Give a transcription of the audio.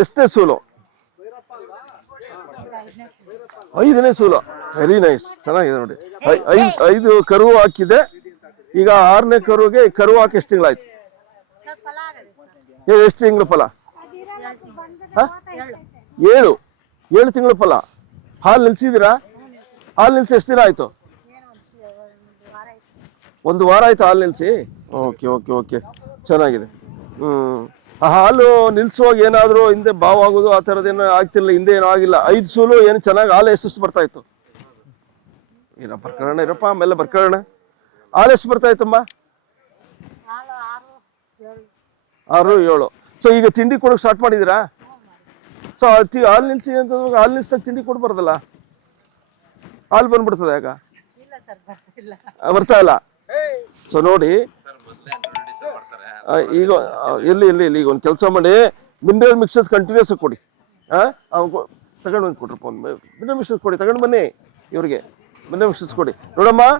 ಎಷ್ಟನೇ ಸೂಲು? 5ನೇ ಸೂಲು. Very nice, ಚೆನ್ನಾಗಿದೆ ನೋಡಿ. 5 ಕರು ಹಾಕಿದೆ. ಈಗ 6ನೇ ಕರುಗೆ ಕರು ಹಾಕಿ ಎಷ್ಟು ತಿಂಗಳಾಯ್ತು? ಎಷ್ಟು ತಿಂಗಳು ಫಲ? 7 ತಿಂಗಳು ಫಲ. ಹಾಲು ನಿಲ್ಸಿದ್ದೀರಾ? ಹಾಲು ನಿಲ್ಸಿ ಎಷ್ಟು ದಿನ ಆಯ್ತು? 1 ವಾರ ಆಯ್ತು ಹಾಲು ನಿಲ್ಸಿ. ಓಕೆ ಓಕೆ ಓಕೆ, ಚೆನ್ನಾಗಿದೆ. ಆ ಹಾಲು ನಿಲ್ಸುವಾಗ ಏನಾದರೂ ಹಿಂದೆ ಬಾವು ಆಗೋದು ಆ ಥರದ್ದೇನೋ ಆಗ್ತಿರಲಿಲ್ಲ? ಹಿಂದೆ ಏನೂ ಆಗಿಲ್ಲ. 5 ಸೂಲು ಏನು ಚೆನ್ನಾಗಿ ಹಾಲು ಎಷ್ಟು ಬರ್ತಾ ಇತ್ತು? ಇರಪ್ಪ ಆಮೇಲೆ ಬರ್ಕೊಳ್ಳೋಣ. ಹಾಲು ಎಷ್ಟು ಬರ್ತಾ ಇತ್ತಮ್ಮ? 6, 7. ಸೊ ಈಗ ತಿಂಡಿ ಕೊಡೋಕೆ ಸ್ಟಾರ್ಟ್ ಮಾಡಿದ್ದೀರಾ? ಸೊ ಹಾಲು ನಿಲ್ಸಿ ಅಂತಂದ್ರೆ ಹಾಲು ನಿಲ್ಸಿದಾಗ ತಿಂಡಿ ಕೊಡ್ಬಾರ್ದಲ್ಲ? ಹಾಲು ಬಂದ್ಬಿಡ್ತದೆ ಯಾಕ? ಬರ್ತಾ ಇಲ್ಲ. ಸೊ ನೋಡಿ, ಈಗ ಎಲ್ಲಿ ಈಗ ಒಂದು ಕೆಲಸ ಮಾಡಿ, ಮಿನರಲ್ ಮಿಕ್ಸರ್ಸ್ ಕಂಟಿನ್ಯೂಸ್ ಕೊಡಿ. ತಗೊಂಡು ಬಂದು ಕೊಡ್ರಪ್ಪ, ಒಂದು ಮಿನರಲ್ ಮಿಕ್ಸರ್ಸ್ ಕೊಡಿ, ತಗೊಂಡು ಬನ್ನಿ. ಇವ್ರಿಗೆ ಮಿನರಲ್ ಮಿಕ್ಸರ್ಸ್ ಕೊಡಿ. ನೋಡಮ್ಮ,